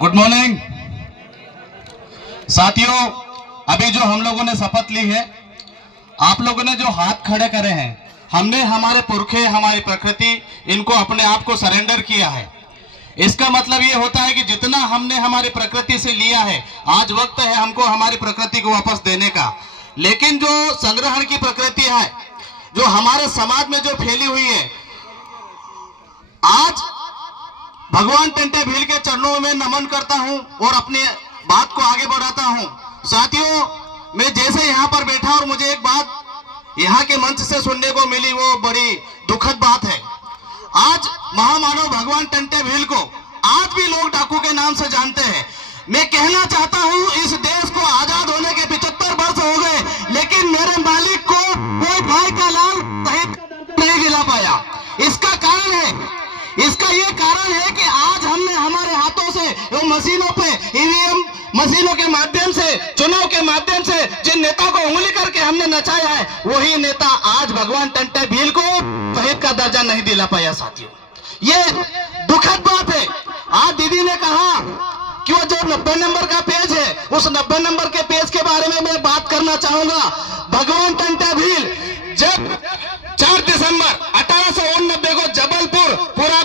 Good morning साथियों। अभी जो हम लोगों ने शपथ ली है, आप लोगों ने जो हाथ खड़े करे हैं, हमने हमारे पुरखे, हमारी प्रकृति, इनको अपने आप को सरेंडर किया है। इसका मतलब ये होता है कि जितना हमने हमारी प्रकृति से लिया है, आज वक्त है हमको हमारी प्रकृति को वापस देने का। लेकिन जो संग्रहण की प्रकृति है, जो हमारे समाज में जो फैली हुई है, आज भगवान टंटे भील के चरणों में नमन करता हूं और अपने बात को आगे बढ़ाता हूं। साथियों, मैं जैसे यहां पर बैठा और मुझे एक बात यहां के मंच से सुनने को मिली, वो बड़ी दुखद बात है। आज महामानव भगवान टंटे भील को आज भी लोग डाकू के नाम से जानते हैं। मैं कहना चाहता हूं, इस देश को आजाद होने के 75 वर्ष हो गए, लेकिन मेरे मालिक को कोई भाई का लाल शहीद नहीं दिला पाया। इसका कारण है, इसका ये कारण है कि आज हमने हमारे हाथों से वो मशीनों पे, ईवीएम मशीनों के माध्यम से, चुनाव के माध्यम से जिन नेता को उंगली करके हमने नचाया है, वही नेता आज भगवान टंटे भील को शहीद का दर्जा नहीं दिला पाया। साथियों, ये दुखद बात है। आज दीदी ने कहा कि वो जो 90 नंबर का पेज है, उस 90 नंबर के पेज के बारे में मैं बात करना चाहूंगा। भगवान टंटे भील जब 4 दिसंबर 1889 को जबलपुर पूरा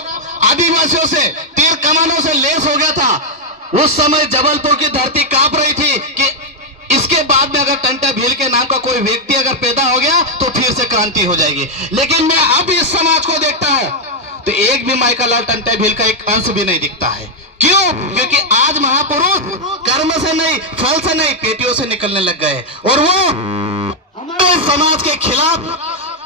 आदिवासियों से, तीर कमानों से लेस हो गया था, उस समय जबलपुर की धरती कांप रही थी कि इसके बाद में अगर टंटे भील के नाम का कोई व्यक्ति अगर पैदा हो गया तो फिर से क्रांति हो जाएगी। लेकिन मैं अब इस समाज को देखता हूं तो एक भी माइकल लाल टंटे भील का एक अंश भी नहीं दिखता है। क्यों? क्योंकि आज महापुरुष कर्म से नहीं, फल से नहीं, पेटियों से निकलने लग गए और वो हमारे समाज के खिलाफ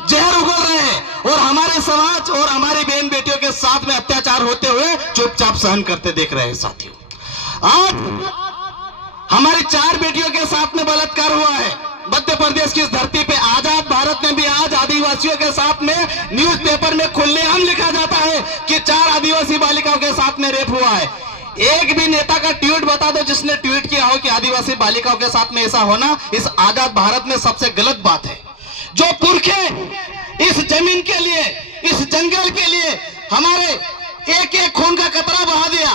जहर उगल रहे हैं और हमारे समाज और हमारी बहन बेटियों के साथ में अत्याचार होते हुए चुपचाप सहन करते देख रहे हैं। साथियों, आज हमारी 4 बेटियों के साथ में बलात्कार हुआ है मध्य प्रदेश की इस धरती पे। आजाद भारत में भी आज आदिवासियों के साथ में न्यूज़पेपर में खुलेआम लिखा जाता है कि 4 आदिवासी बालिकाओं के साथ में रेप हुआ है। एक भी नेता का ट्वीट बता दो जिसने ट्वीट किया हो कि आदिवासी बालिकाओं के साथ में ऐसा होना इस आजाद भारत में सबसे गलत बात है। जो पुरखे इस जमीन के लिए, इस जंगल के लिए हमारे एक एक खून का कतरा बहा दिया,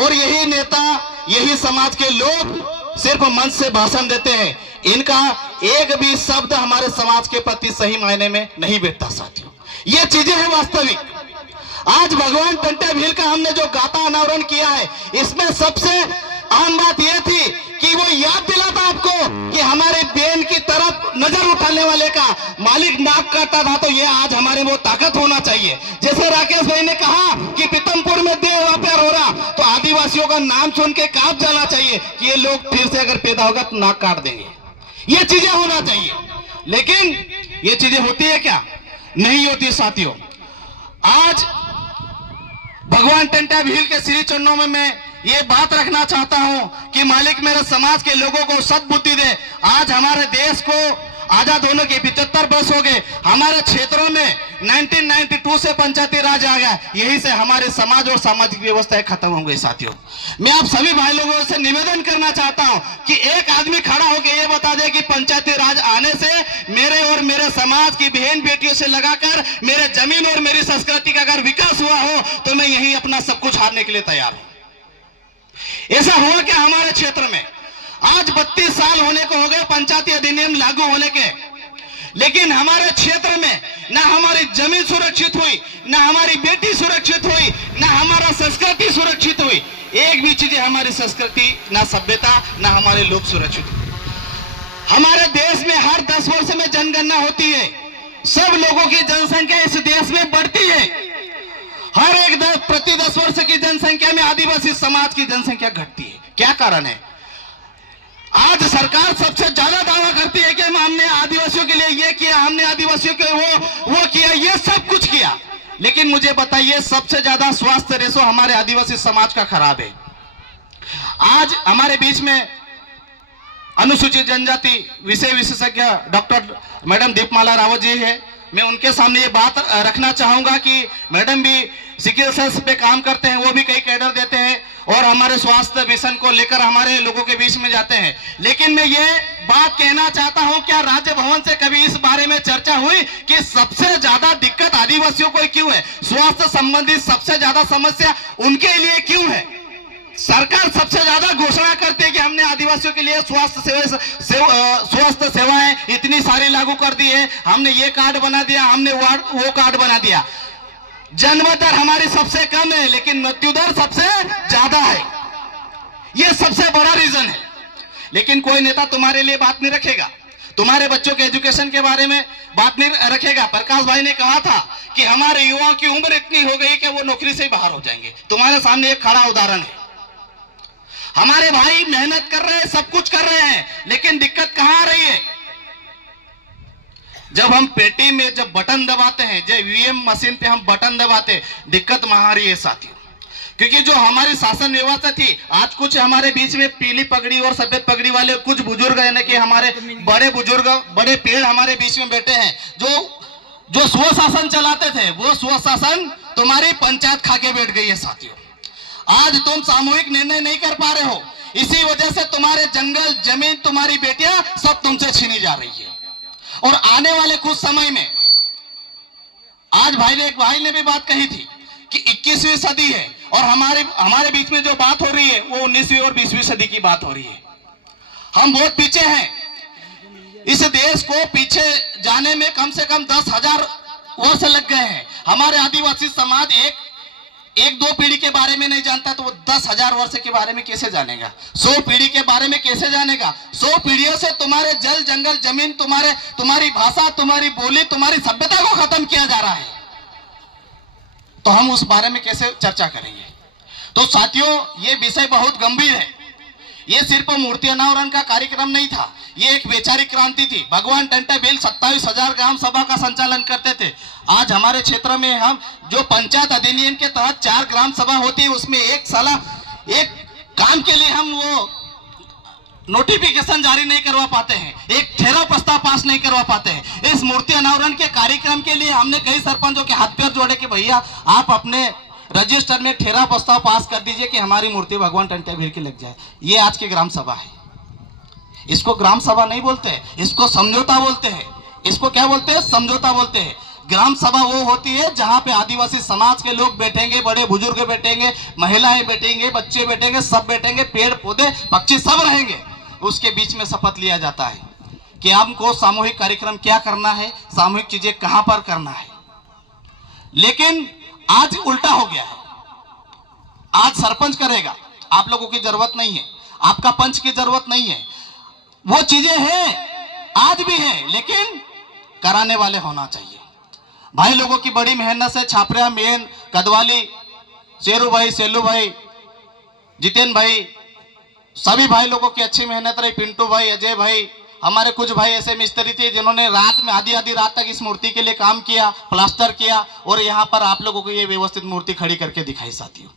और यही नेता, यही समाज के लोग सिर्फ मंच से भाषण देते हैं। इनका एक भी शब्द हमारे समाज के प्रति सही मायने में नहीं बैठता। साथियों, ये चीजें हैं वास्तविक। आज भगवान टंटे भील का हमने जो गाथा अनावरण किया है, इसमें सबसे अहम बात यह थी कि वो याद दिलाता आपको कि हमारे बहन की तरफ नजर उठाने वाले का मालिक नाक काटता था, तो ये आज हमारे वो ताकत होना चाहिए। जैसे राकेश भाई ने कहा कि पीतमपुर में देह व्यापार हो रहा, तो आदिवासियों का नाम सुन के कांप जाना चाहिए कि ये लोग फिर से अगर पैदा होगा तो नाक काट देंगे। ये चीजें होना चाहिए, लेकिन ये चीजें होती है क्या? नहीं होती। साथियों, आज भगवान टंटे भील के श्री चरणों में मैं ये बात रखना चाहता हूं कि मालिक मेरे समाज के लोगों को सद्बुद्धि दे। आज हमारे देश को आजाद होने के 75 वर्ष हो गए। हमारे क्षेत्रों में 1992 से पंचायती राज आ गया, यही से हमारे समाज और सामाजिक व्यवस्थाएं खत्म हो गई। साथियों, मैं आप सभी भाई लोगों से निवेदन करना चाहता हूं कि एक आदमी खड़ा होकर ये बता दे कि पंचायती राज आने से मेरे और मेरे समाज की बहन बेटियों से लगाकर मेरे जमीन और मेरी संस्कृति का अगर विकास हुआ हो तो मैं यही अपना सब कुछ हारने के लिए तैयार हूं। ऐसा हुआ क्या हमारे क्षेत्र में? आज 32 साल होने को हो गए पंचायती अधिनियम लागू होने के, लेकिन हमारे क्षेत्र में ना हमारी जमीन सुरक्षित हुई, ना हमारी बेटी सुरक्षित हुई, ना हमारा संस्कृति सुरक्षित हुई। एक भी चीजें हमारी संस्कृति, ना सभ्यता, ना हमारे लोग सुरक्षित हुए। हमारे देश में हर 10 वर्ष में जनगणना होती है। सब लोगों की जनसंख्या इस देश में बढ़ती है। हर एक प्रति 10 वर्ष की जनसंख्या में आदिवासी समाज की जनसंख्या घटती है। क्या कारण है? आज सरकार सबसे ज्यादा दावा करती है कि हमने आदिवासियों के लिए ये किया, हमने आदिवासियों के वो किया, ये सब कुछ किया, लेकिन मुझे बताइए सबसे ज्यादा स्वास्थ्य रेशो हमारे आदिवासी समाज का खराब है। आज हमारे बीच में अनुसूचित जनजाति विषय विशेषज्ञ डॉक्टर मैडम दीपमाला रावत जी है। मैं उनके सामने ये बात रखना चाहूंगा कि मैडम भी सिकिल सेल्स पे काम करते हैं, वो भी कई कैडर देते हैं और हमारे स्वास्थ्य मिशन को लेकर हमारे लोगों के बीच में जाते हैं। लेकिन मैं ये बात कहना चाहता हूं, क्या राज्य भवन से कभी इस बारे में चर्चा हुई कि सबसे ज्यादा दिक्कत आदिवासियों को क्यों है? स्वास्थ्य संबंधी सबसे ज्यादा समस्या उनके लिए क्यों है? सरकार सबसे ज्यादा घोषणा करती है कि हमने आदिवासियों के लिए स्वास्थ्य सेवाएं इतनी सारी लागू कर दी है, हमने ये कार्ड बना दिया, हमने वो कार्ड बना दिया। जन्म दर हमारी सबसे कम है लेकिन मृत्यु दर सबसे ज्यादा है। ये सबसे बड़ा रीजन है। लेकिन कोई नेता तुम्हारे लिए बात नहीं रखेगा, तुम्हारे बच्चों के एजुकेशन के बारे में बात नहीं रखेगा। प्रकाश भाई ने कहा था कि हमारे युवाओं की उम्र इतनी हो गई कि वो नौकरी से ही बाहर हो जाएंगे। तुम्हारे सामने एक खड़ा उदाहरण है। हमारे भाई मेहनत कर रहे हैं, सब कुछ कर रहे हैं, लेकिन दिक्कत कहां आ रही है? जब हम पेटी में जब बटन दबाते हैं, जब ईवीएम मशीन पे हम बटन दबाते, दिक्कत वहां आ रही है साथियों। क्योंकि जो हमारी शासन व्यवस्था थी, आज कुछ हमारे बीच में पीली पगड़ी और सफेद पगड़ी वाले कुछ बुजुर्ग है ना, कि हमारे बड़े बुजुर्ग, बड़े पेड़ हमारे बीच में बैठे हैं, जो स्वशासन चलाते थे, वो स्वशासन तुम्हारी पंचायत खा के बैठ गई है साथियों। आज तुम सामूहिक निर्णय नहीं कर पा रहे हो, इसी वजह से तुम्हारे जंगल, जमीन, तुम्हारी बेटियां सब तुमसे छीनी जा रही है। और आने वाले कुछ समय में, आज एक भाई ने भी बात कही थी कि 21वीं सदी है और हमारे बीच में जो बात हो रही है वो 19वीं और 20वीं सदी की बात हो रही है। हम बहुत पीछे हैं। इस देश को पीछे जाने में कम से कम 10,000 वर्ष लग गए हैं। हमारे आदिवासी समाज एक दो पीढ़ी के बारे में नहीं जानता, तो वो 10,000 वर्ष के बारे में कैसे जानेगा? 100 पीढ़ी के बारे में कैसे जानेगा? 100 पीढ़ियों से तुम्हारे जल, जंगल, जमीन, तुम्हारी भाषा, तुम्हारी बोली, तुम्हारी सभ्यता को खत्म किया जा रहा है, तो हम उस बारे में कैसे चर्चा करेंगे? तो साथियों, ये विषय बहुत गंभीर है। ये सिर्फ मूर्ति अनावरण का कार्यक्रम नहीं था, ये एक वैचारिक क्रांति थी। भगवान टंटा बेल 27,000 ग्राम सभा का संचालन करते थे। आज हमारे क्षेत्र में हम जो पंचायत अधिनियम के तहत 4 ग्राम सभा होती है, उसमें एक काम के लिए हम वो नोटिफिकेशन जारी नहीं करवा पाते हैं, एक ठहराव प्रस्ताव पास नहीं करवा पाते हैं। इस मूर्ति अनावरण के कार्यक्रम के लिए हमने कई सरपंचों के हाथ पैर जोड़े कि भैया आप अपने रजिस्टर में ठहराव प्रस्ताव पास कर दीजिए कि हमारी मूर्ति भगवान टंटे भीर की लग जाए। ये आज की ग्राम सभा है। इसको ग्राम सभा नहीं बोलते, इसको समझौता बोलते हैं। इसको क्या बोलते हैं? समझौता बोलते हैं। ग्राम सभा वो होती है जहां पे आदिवासी समाज के लोग बैठेंगे, बड़े बुजुर्ग बैठेंगे, महिलाएं बैठेंगे, बच्चे बैठेंगे, सब बैठेंगे, पेड़ पौधे पक्षी सब रहेंगे। उसके बीच में शपथ लिया जाता है कि हमको सामूहिक कार्यक्रम क्या करना है, सामूहिक चीजें कहां पर करना है। लेकिन आज उल्टा हो गया है। आज सरपंच करेगा, आप लोगों की जरूरत नहीं है, आपका पंच की जरूरत नहीं है। वो चीजें हैं, आज भी है, लेकिन कराने वाले होना चाहिए। भाई लोगों की बड़ी मेहनत से छापरा, मेन, कदवाली, शेरू भाई, सेलू भाई, जितेन भाई, सभी भाई लोगों की अच्छी मेहनत रही। पिंटू भाई, अजय भाई, हमारे कुछ भाई ऐसे मिस्त्री थे जिन्होंने रात में आधी रात तक इस मूर्ति के लिए काम किया, प्लास्टर किया, और यहाँ पर आप लोगों को ये व्यवस्थित मूर्ति खड़ी करके दिखाई साथियों।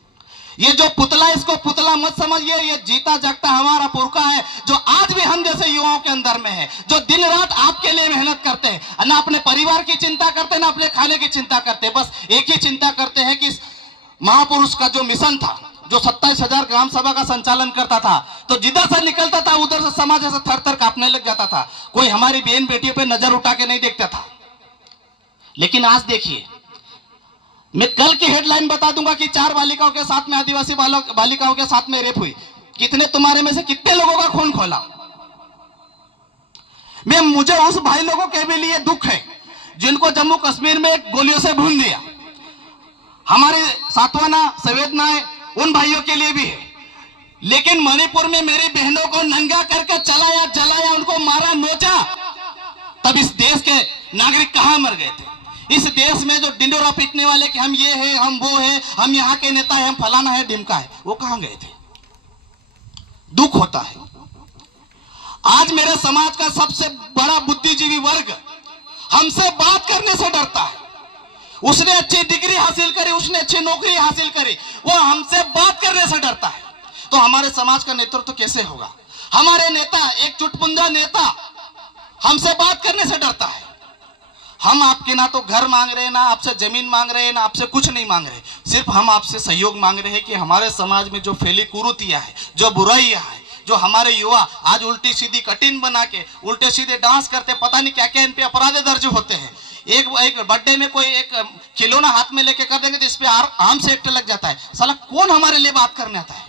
ये जो पुतला, इसको पुतला मत समझिए, ये जीता जागता हमारा पुरखा है, जो आज भी हम जैसे युवाओं के अंदर में है, जो दिन रात आपके लिए मेहनत करते हैं, ना अपने परिवार की चिंता करते, ना अपने खाने की चिंता करते, बस एक ही चिंता करते हैं कि महापुरुष का जो मिशन था, जो 27,000 ग्राम सभा का संचालन करता था, तो जिधर से निकलता था उधर से समाज ऐसा थर थर कांपने लग जाता था। कोई हमारी बहन बेटियों पे नजर उठा के नहीं देखता था। लेकिन आज देखिए, मैं कल की हेडलाइन बता दूंगा कि 4 बालिकाओं के साथ में, आदिवासी बालिकाओं के साथ में रेप हुई। कितने तुम्हारे में से कितने लोगों का खून खोला? मुझे उस भाई लोगों के भी लिए दुख है जिनको जम्मू कश्मीर में गोलियों से भून दिया। हमारे सांत्वना, संवेदना उन भाइयों के लिए भी है। लेकिन मणिपुर में मेरी बहनों को नंगा करके चलाया, जलाया, उनको मारा, नोचा, तब इस देश के नागरिक कहां मर गए थे? इस देश में जो डिंडोरा पीटने वाले कि हम ये है, हम वो है, हम यहाँ के नेता है, हम फलाना है, ढिमका है, वो कहां गए थे? दुख होता है। आज मेरे समाज का सबसे बड़ा बुद्धिजीवी वर्ग हमसे बात करने से डरता है। उसने अच्छी डिग्री हासिल करी, उसने अच्छी नौकरी हासिल करी, वो हमसे बात करने से डरता है। तो हमारे समाज का नेतृत्व कैसे होगा? हमारे नेता, एक चुटपुंजा नेता हमसे बात करने से डरता है। हम आपके ना तो घर मांग रहे हैं, ना आपसे जमीन मांग रहे हैं, ना आपसे कुछ नहीं मांग रहे, सिर्फ हम आपसे सहयोग मांग रहे हैं कि हमारे समाज में जो फैली कुरीतियां है, जो बुराइयां है, जो हमारे युवा आज उल्टी सीधी कटिंग बना के उल्टे सीधे डांस करते, पता नहीं क्या क्या इन पे अपराध दर्ज होते हैं। एक बर्थडे में कोई एक खिलौना हाथ में लेके कर देंगे तो इस पे आर्म्स एक्ट लग जाता है। साला कौन हमारे लिए बात करने आता है?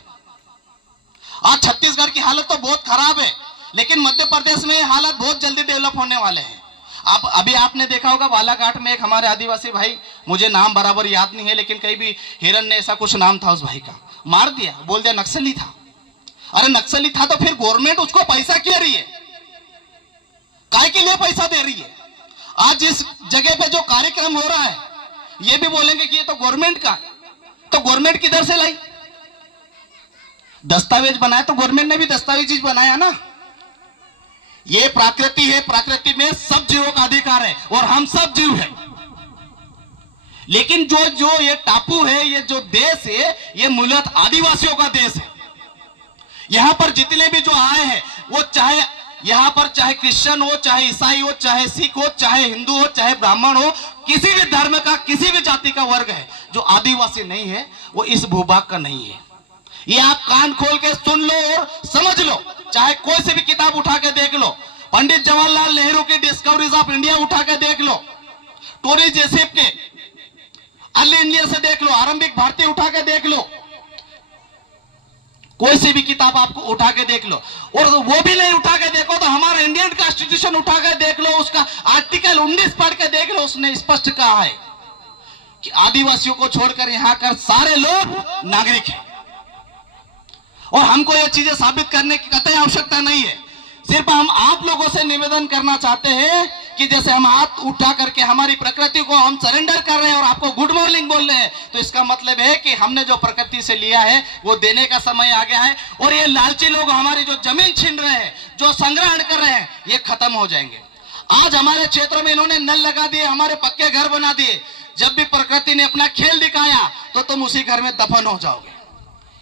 आज छत्तीसगढ़ की हालत तो बहुत खराब है, लेकिन मध्य प्रदेश में ये हालत बहुत जल्दी डेवलप होने वाले हैं। आप अभी आपने देखा होगा बालाघाट में एक हमारे आदिवासी भाई, मुझे नाम बराबर याद नहीं है, लेकिन कहीं भी हिरन ने ऐसा कुछ नाम था उस भाई का, मार दिया, बोल दिया नक्सली था। अरे नक्सली था तो फिर गवर्नमेंट उसको पैसा क्यों दे रही है? काय के लिए पैसा दे रही है? आज इस जगह पे जो कार्यक्रम हो रहा है ये भी बोलेंगे कि ये तो गवर्नमेंट का, तो गवर्नमेंट किधर से लाई? दस्तावेज बनाया तो गवर्नमेंट ने भी दस्तावेज बनाया ना। ये प्रकृति है, प्रकृति में सब जीवों का अधिकार है और हम सब जीव हैं। लेकिन जो जो ये टापू है, ये जो देश है, ये मूलतः आदिवासियों का देश है। यहां पर जितने भी जो आए हैं वो चाहे यहां पर चाहे क्रिश्चियन हो, चाहे ईसाई हो, चाहे सिख हो, चाहे हिंदू हो, चाहे ब्राह्मण हो, किसी भी धर्म का, किसी भी जाति का वर्ग है, जो आदिवासी नहीं है वो इस भूभाग का नहीं है। ये आप कान खोल के सुन लो और समझ लो। चाहे कोई सी भी किताब उठा के देख लो, पंडित जवाहरलाल नेहरू की डिस्कवरीज ऑफ इंडिया उठा के देख लो, टोरी जेसेफ के अर्ली इंडिया से देख लो, आरंभिक भारतीय उठा के देख लो, कोई सी भी किताब आपको उठा के देख लो। और वो भी नहीं उठा के देखो तो हमारा इंडियन कॉन्स्टिट्यूशन उठा के देख लो, उसका आर्टिकल 19 पढ़ के देख लो, उसने स्पष्ट कहा है कि आदिवासियों को छोड़कर यहां कर सारे लोग नागरिक हैं। और हमको ये चीजें साबित करने की कतई आवश्यकता नहीं है। सिर्फ हम आप लोगों से निवेदन करना चाहते हैं कि जैसे हम हाथ उठा करके हमारी प्रकृति को हम सरेंडर कर रहे हैं और आपको गुड मॉर्निंग बोल रहे हैं, तो इसका मतलब है कि हमने जो प्रकृति से लिया है वो देने का समय आ गया है। और ये लालची लोग हमारी जो जमीन छीन रहे हैं, जो संग्रहण कर रहे हैं, ये खत्म हो जाएंगे। आज हमारे क्षेत्रों में इन्होंने नल लगा दिए, हमारे पक्के घर बना दिए। जब भी प्रकृति ने अपना खेल दिखाया तो तुम उसी घर में दफन हो जाओगे।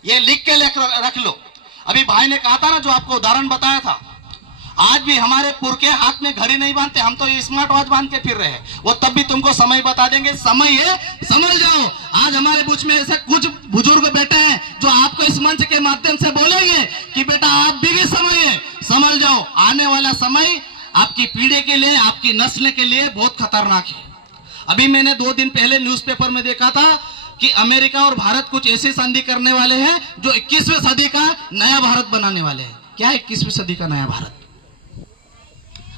ये लिख के रख लो। अभी भाई ने कहा था ना, जो आपको उदाहरण बताया था, आज भी हमारे पुरखे हाथ में घड़ी नहीं बांधते, हम तो स्मार्ट वॉच बांध के फिर रहे हैं। वो तब भी तुमको समय बता देंगे, समय है समझ जाओ। आज हमारे बीच में ऐसे कुछ बुजुर्ग बैठे हैं जो आपको इस मंच के माध्यम से बोलेंगे कि बेटा आप भी समय है, समझ जाओ। आने वाला समय आपकी पीढ़ी के लिए, आपकी नस्ल के लिए बहुत खतरनाक है। अभी मैंने 2 दिन पहले न्यूज़पेपर में देखा था कि अमेरिका और भारत कुछ ऐसी संधि करने वाले हैं जो 21वीं सदी का नया भारत बनाने वाले हैं। क्या 21वीं सदी का नया भारत?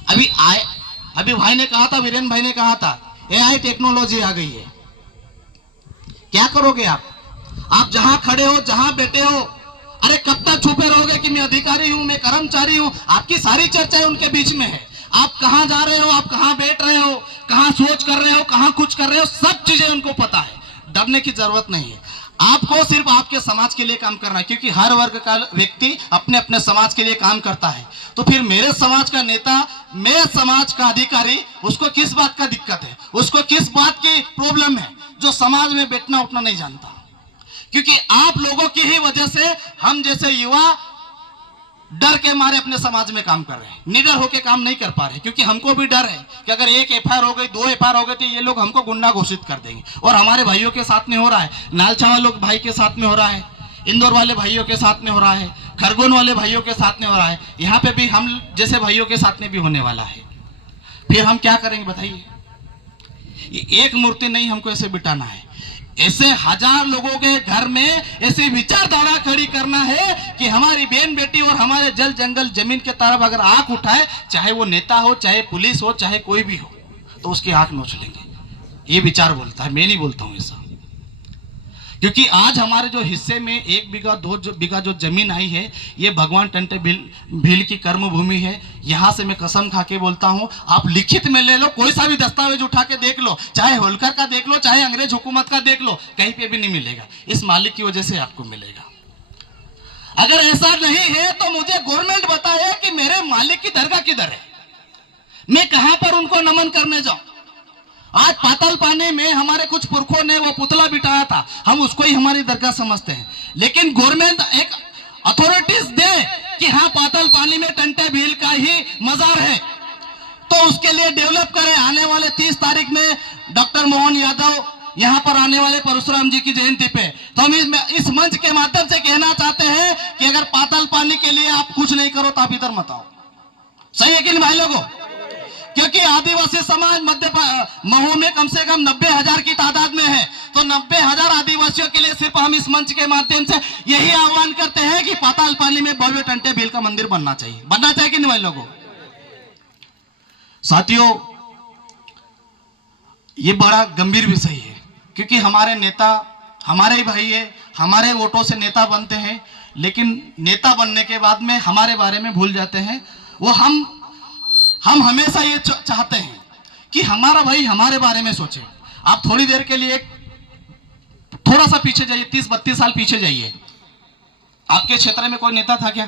अभी भाई ने कहा था, वीरेन भाई ने कहा था, एआई टेक्नोलॉजी आ गई है। क्या करोगे आप जहां खड़े हो, जहां बैठे हो, अरे कब तक छुपे रहोगे कि मैं अधिकारी हूं, मैं कर्मचारी हूं? आपकी सारी चर्चाएं उनके बीच में है। आप कहां जा रहे हो, आप कहां बैठ रहे हो, कहां सोच कर रहे हो, कहां कुछ कर रहे हो, सब चीजें उनको पता है। डरने की जरूरत नहीं है। आपको सिर्फ आपके समाज के लिए काम करना है, क्योंकि हर वर्ग का व्यक्ति अपने अपने समाज के लिए काम करता है। तो फिर मेरे समाज का नेता, मेरे समाज का अधिकारी, उसको किस बात का दिक्कत है, उसको किस बात की प्रॉब्लम है, जो समाज में बैठना उठना नहीं जानता? क्योंकि आप लोगों की ही वजह से हम जैसे युवा डर के मारे अपने समाज में काम कर रहे हैं, निडर होके काम नहीं कर पा रहे, क्योंकि हमको भी डर है कि अगर 1 एफआईआर हो गई, 2 एफआईआर हो गई तो ये लोग हमको गुंडा घोषित कर देंगे। और हमारे भाइयों के साथ में हो रहा है, नालछा वालों भाई के साथ में हो रहा है, इंदौर वाले भाइयों के साथ में हो रहा है, खरगोन वाले भाइयों के साथ में हो रहा है, यहाँ पे भी हम जैसे भाइयों के साथ में भी होने वाला है। फिर हम क्या करेंगे बताइए? एक मूर्ति नहीं हमको ऐसे बिठाना है, ऐसे 1000 लोगों के घर में ऐसी विचारधारा खड़ी करना है कि हमारी बहन बेटी और हमारे जल जंगल जमीन के तरफ अगर आंख उठाए, चाहे वो नेता हो, चाहे पुलिस हो, चाहे कोई भी हो, तो उसकी आंख नोच लेंगे। ये विचार बोलता है, मैं नहीं बोलता हूं ऐसा। क्योंकि आज हमारे जो हिस्से में 1 बीघा 2 बीघा जो जमीन आई है, ये भगवान टंटे भील की कर्म भूमि है। यहां से मैं कसम खा के बोलता हूं, आप लिखित में ले लो, कोई सा भी दस्तावेज उठा के देख लो, चाहे होलकर का देख लो, चाहे अंग्रेज हुकूमत का देख लो, कहीं पे भी नहीं मिलेगा। इस मालिक की वजह से आपको मिलेगा। अगर ऐसा नहीं है तो मुझे गवर्नमेंट बताए कि मेरे मालिक की दरगाह किधर है, मैं कहां पर उनको नमन करने जाऊं। आज पाताल पानी में हमारे कुछ पुरखों ने वो पुतला बिठाया था, हम उसको ही हमारी दरगाह समझते हैं। लेकिन गवर्नमेंट एक अथॉरिटीज दे कि हाँ पाताल पानी में टंटे भील का ही मजार है, तो उसके लिए डेवलप करें। आने वाले 30 तारीख में डॉक्टर मोहन यादव यहाँ पर आने वाले परशुराम जी की जयंती पे, तो हम इस मंच के माध्यम से कहना चाहते हैं कि अगर पाताल पानी के लिए आप कुछ नहीं करो तो आप इधर मत आओ। सही है कि नहीं भाई लोगों? क्योंकि आदिवासी समाज मध्य महू में कम से कम 90,000 की तादाद में है, तो 90,000 आदिवासियों के लिए सिर्फ हम इस मंच के माध्यम से यही आह्वान करते हैं कि पाताल पानी में भव्य टंटे भील का मंदिर बनना चाहिए कि नहीं भाई लोगों। साथियों, ये बड़ा गंभीर विषय है, क्योंकि हमारे नेता हमारे ही भाई है, हमारे वोटों से नेता बनते हैं, लेकिन नेता बनने के बाद में हमारे बारे में भूल जाते हैं। वो हम हमेशा ये चाहते हैं कि हमारा भाई हमारे बारे में सोचे। आप थोड़ी देर के लिए थोड़ा सा पीछे जाइए, 30-32 साल पीछे जाइए। आपके क्षेत्र में कोई नेता था क्या?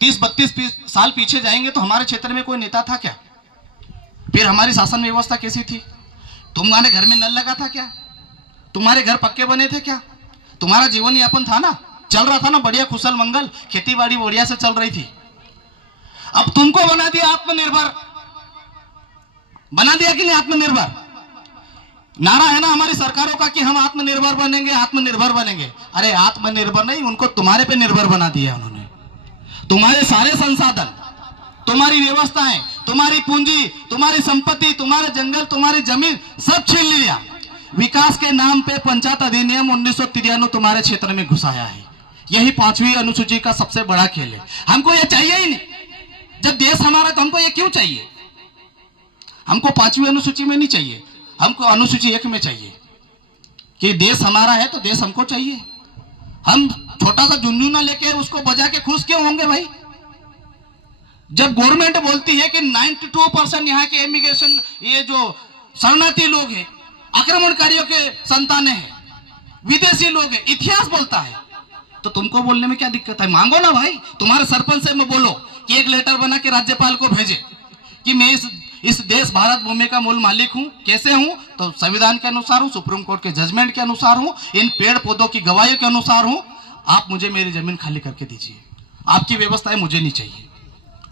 30-32 साल पीछे जाएंगे तो हमारे क्षेत्र में कोई नेता था क्या? फिर हमारी शासन व्यवस्था कैसी थी? तुम्हारे घर में नल लगा था क्या? तुम्हारे घर पक्के बने थे क्या? तुम्हारा जीवन यापन था ना, चल रहा था ना बढ़िया, कुशल मंगल, खेती बाड़ी बढ़िया से चल रही थी। अब तुमको बना दिया आत्मनिर्भर, बना दिया कि नहीं आत्मनिर्भर? नारा है ना हमारी सरकारों का कि हम आत्मनिर्भर बनेंगे, आत्मनिर्भर बनेंगे। अरे आत्मनिर्भर नहीं, उनको तुम्हारे पे निर्भर बना दिया उन्होंने। तुम्हारे सारे संसाधन, तुम्हारी व्यवस्थाएं, तुम्हारी पूंजी, तुम्हारी संपत्ति, तुम्हारे जंगल, तुम्हारी जमीन सब छीन लिया। विकास के नाम पे पंचायत अधिनियम 1993 तुम्हारे क्षेत्र में घुसाया है। यही 5वीं अनुसूची का सबसे बड़ा खेल है। हमको ये चाहिए ही नहीं। जब देश हमारा तो हमको ये क्यों चाहिए? हमको 5वीं अनुसूची में नहीं चाहिए, हमको अनुसूची 1 में चाहिए कि देश हमारा है तो देश हमको चाहिए। हम छोटा सा झुनझुना लेके उसको बजा के खुश क्यों होंगे भाई? जब गवर्नमेंट बोलती है कि 92% यहाँ के इमिग्रेशन, ये जो शरणार्थी लोग हैं, आक्रमणकारियों के संतानें हैं, विदेशी लोग हैं, इतिहास बोलता है, तो तुमको बोलने में क्या दिक्कत है? मांगो ना भाई, तुम्हारे सरपंच से में बोलो कि एक लेटर बना के राज्यपाल को भेजे कि मैं इस देश भारत भूमि का मूल मालिक हूं। कैसे हूं? तो संविधान के अनुसार हूं, सुप्रीम कोर्ट के जजमेंट के अनुसार हूं, इन पेड़ पौधों की गवाहियों के अनुसार हूं। आप मुझे मेरी जमीन खाली करके दीजिए, आपकी व्यवस्थाएं मुझे नहीं चाहिए।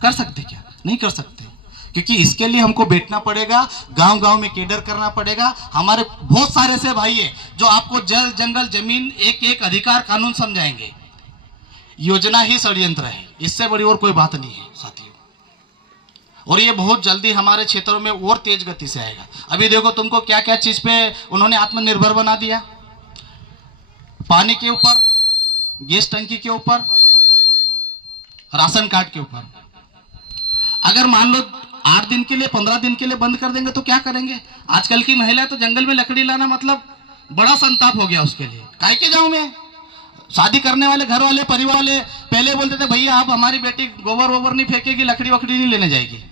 कर सकते क्या? नहीं कर सकते, क्योंकि इसके लिए हमको बैठना पड़ेगा, गांव गांव में केडर करना पड़ेगा। हमारे बहुत सारे से भाई है जो आपको जल जंगल जमीन एक एक अधिकार कानून समझाएंगे। योजना ही षड्यंत्र है, इससे बड़ी और कोई बात नहीं है साथियों। और ये बहुत जल्दी हमारे क्षेत्रों में और तेज गति से आएगा। अभी देखो तुमको क्या क्या चीज पे उन्होंने आत्मनिर्भर बना दिया। पानी के ऊपर, गैस टंकी के ऊपर, राशन कार्ड के ऊपर। अगर मान लो 8 दिन के लिए 15 दिन के लिए बंद कर देंगे तो क्या करेंगे? आजकल की महिलाएं तो जंगल में लकड़ी लाना मतलब बड़ा संताप हो गया उसके लिए। काहे के जाऊं मैं? शादी करने वाले घर वाले परिवार वाले पहले बोलते थे भैया आप हमारी बेटी गोबर वोबर नहीं फेंकेगी, लकड़ी वकड़ी नहीं लेने जाएगी।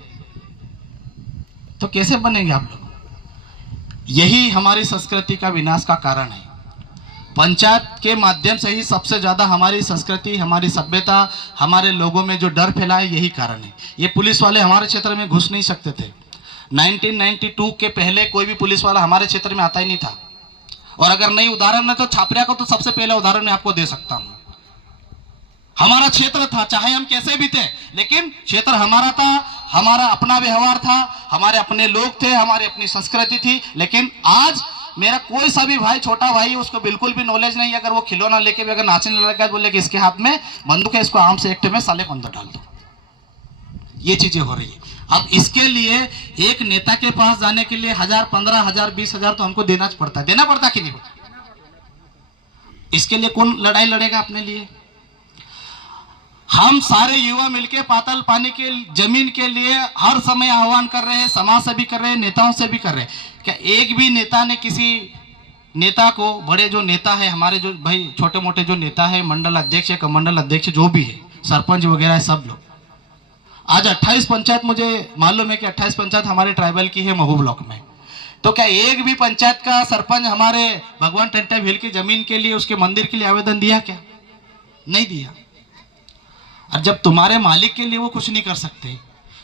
तो कैसे बनेंगे आप लोग? यही हमारी संस्कृति का विनाश का कारण है। पंचायत के माध्यम से ही सबसे ज्यादा हमारी संस्कृति, हमारी सभ्यता, हमारे लोगों में जो डर फैला है, यही कारण है। ये पुलिस वाले हमारे क्षेत्र में घुस नहीं सकते थे। 1992 के पहले कोई भी पुलिस वाला हमारे क्षेत्र में आता ही नहीं था। और अगर नई उदाहरण है तो छापरिया को तो सबसे पहला उदाहरण मैं आपको दे सकता हूं। हमारा क्षेत्र था, चाहे हम कैसे भी थे, लेकिन क्षेत्र हमारा था, हमारा अपना व्यवहार था, हमारे अपने लोग थे, हमारी अपनी संस्कृति थी। लेकिन आज मेरा कोई सा भी भाई, छोटा भाई, उसको बिल्कुल भी नॉलेज नहीं है। अगर वो खिलौना लेके भी अगर नाचने लगा, बोले कि इसके हाथ में बंदूक है, इसको आर्म से एक्ट में साले अंदर डाल दो। ये चीजें हो रही है। अब इसके लिए एक नेता के पास जाने के लिए 1000, 15,000, 20,000 तो हमको देना पड़ता है। देना पड़ता कि नहीं? इसके लिए कौन लड़ाई लड़ेगा अपने लिए? हम सारे युवा मिलके पाताल पानी के जमीन के लिए हर समय आह्वान कर रहे हैं, समाज से भी कर रहे हैं, नेताओं से भी कर रहे हैं। क्या एक भी नेता ने किसी नेता को, बड़े जो नेता है हमारे, जो भाई छोटे मोटे जो नेता है, मंडल अध्यक्ष या कमंडल अध्यक्ष जो भी है, सरपंच वगैरह सब लोग, आज 28 पंचायत, मुझे मालूम है कि 28 पंचायत हमारे ट्राइबल की है महू ब्लॉक में। तो क्या एक भी पंचायत का सरपंच हमारे भगवान टंटा भील की जमीन के लिए, उसके मंदिर के लिए आवेदन दिया क्या? नहीं दिया। और जब तुम्हारे मालिक के लिए वो कुछ नहीं कर सकते,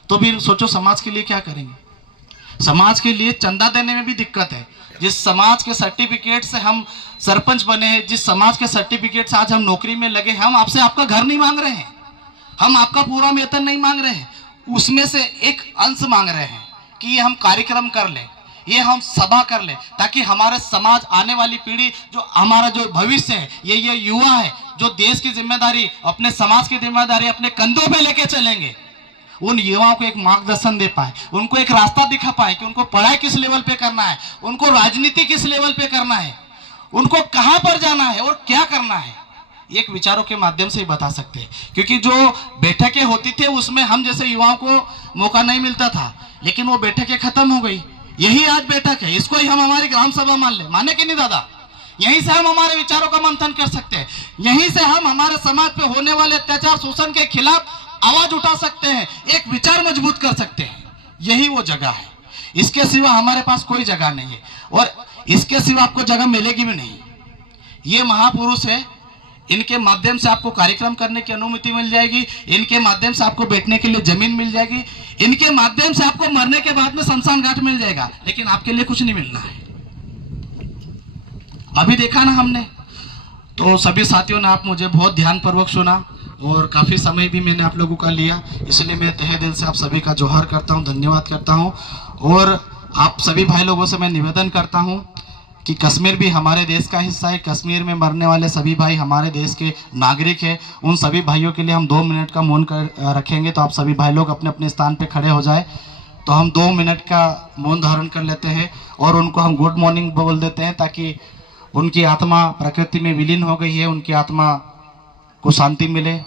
तो भी सोचो समाज के लिए क्या करेंगे? समाज के लिए चंदा देने में भी दिक्कत है। जिस समाज के सर्टिफिकेट से हम सरपंच बने हैं, जिस समाज के सर्टिफिकेट से आज हम नौकरी में लगे, हम आपसे आपका घर नहीं मांग रहे हैं, हम आपका पूरा वेतन नहीं मांग रहे हैं, उसमें से एक अंश मांग रहे हैं कि ये हम कार्यक्रम कर लें, ये हम सभा कर लें, ताकि हमारे समाज, आने वाली पीढ़ी, जो हमारा जो भविष्य है, ये युवा है, जो देश की जिम्मेदारी, अपने समाज की जिम्मेदारी अपने कंधों पे लेके चलेंगे, उन युवाओं को एक मार्गदर्शन दे पाए, उनको एक रास्ता दिखा पाए कि उनको पढ़ाई किस लेवल पे करना है, उनको राजनीति किस लेवल पे करना है, उनको कहां पर जाना है और क्या करना है। एक विचारों के माध्यम से ही बता सकते हैं, क्योंकि जो बैठकें होती थी उसमें हम जैसे युवाओं को मौका नहीं मिलता था, लेकिन वो बैठकें खत्म हो गई। यही आज बैठक है, इसको ही हम हमारी ग्राम सभा मान ले, माने कि नहीं दादा? यहीं से हम हमारे विचारों का मंथन कर सकते हैं, यहीं से हम हमारे समाज पे होने वाले अत्याचार शोषण के खिलाफ आवाज उठा सकते हैं, एक विचार मजबूत कर सकते हैं। यही वो जगह है, इसके सिवा हमारे पास कोई जगह नहीं है, और इसके सिवा आपको जगह मिलेगी भी नहीं। ये महापुरुष है, इनके माध्यम से आपको कार्यक्रम करने की अनुमति मिल जाएगी, इनके माध्यम से आपको बैठने के लिए जमीन मिल जाएगी, इनके माध्यम से आपको मरने के बाद में शमशान घाट मिल जाएगा, लेकिन आपके लिए कुछ नहीं मिलना है। अभी देखा ना हमने, तो सभी साथियों ने आप मुझे बहुत ध्यानपूर्वक सुना और काफ़ी समय भी मैंने आप लोगों का लिया, इसलिए मैं तहे दिल से आप सभी का जोहार करता हूं, धन्यवाद करता हूं। और आप सभी भाई लोगों से मैं निवेदन करता हूं कि कश्मीर भी हमारे देश का हिस्सा है, कश्मीर में मरने वाले सभी भाई हमारे देश के नागरिक हैं। उन सभी भाइयों के लिए हम 2 मिनट का मौन रखेंगे, तो आप सभी भाई लोग अपने अपने स्थान पर खड़े हो जाए। तो हम 2 मिनट का मौन धारण कर लेते हैं और उनको हम गुड मॉर्निंग बोल देते हैं, ताकि उनकी आत्मा प्रकृति में विलीन हो गई है, उनकी आत्मा को शांति मिले।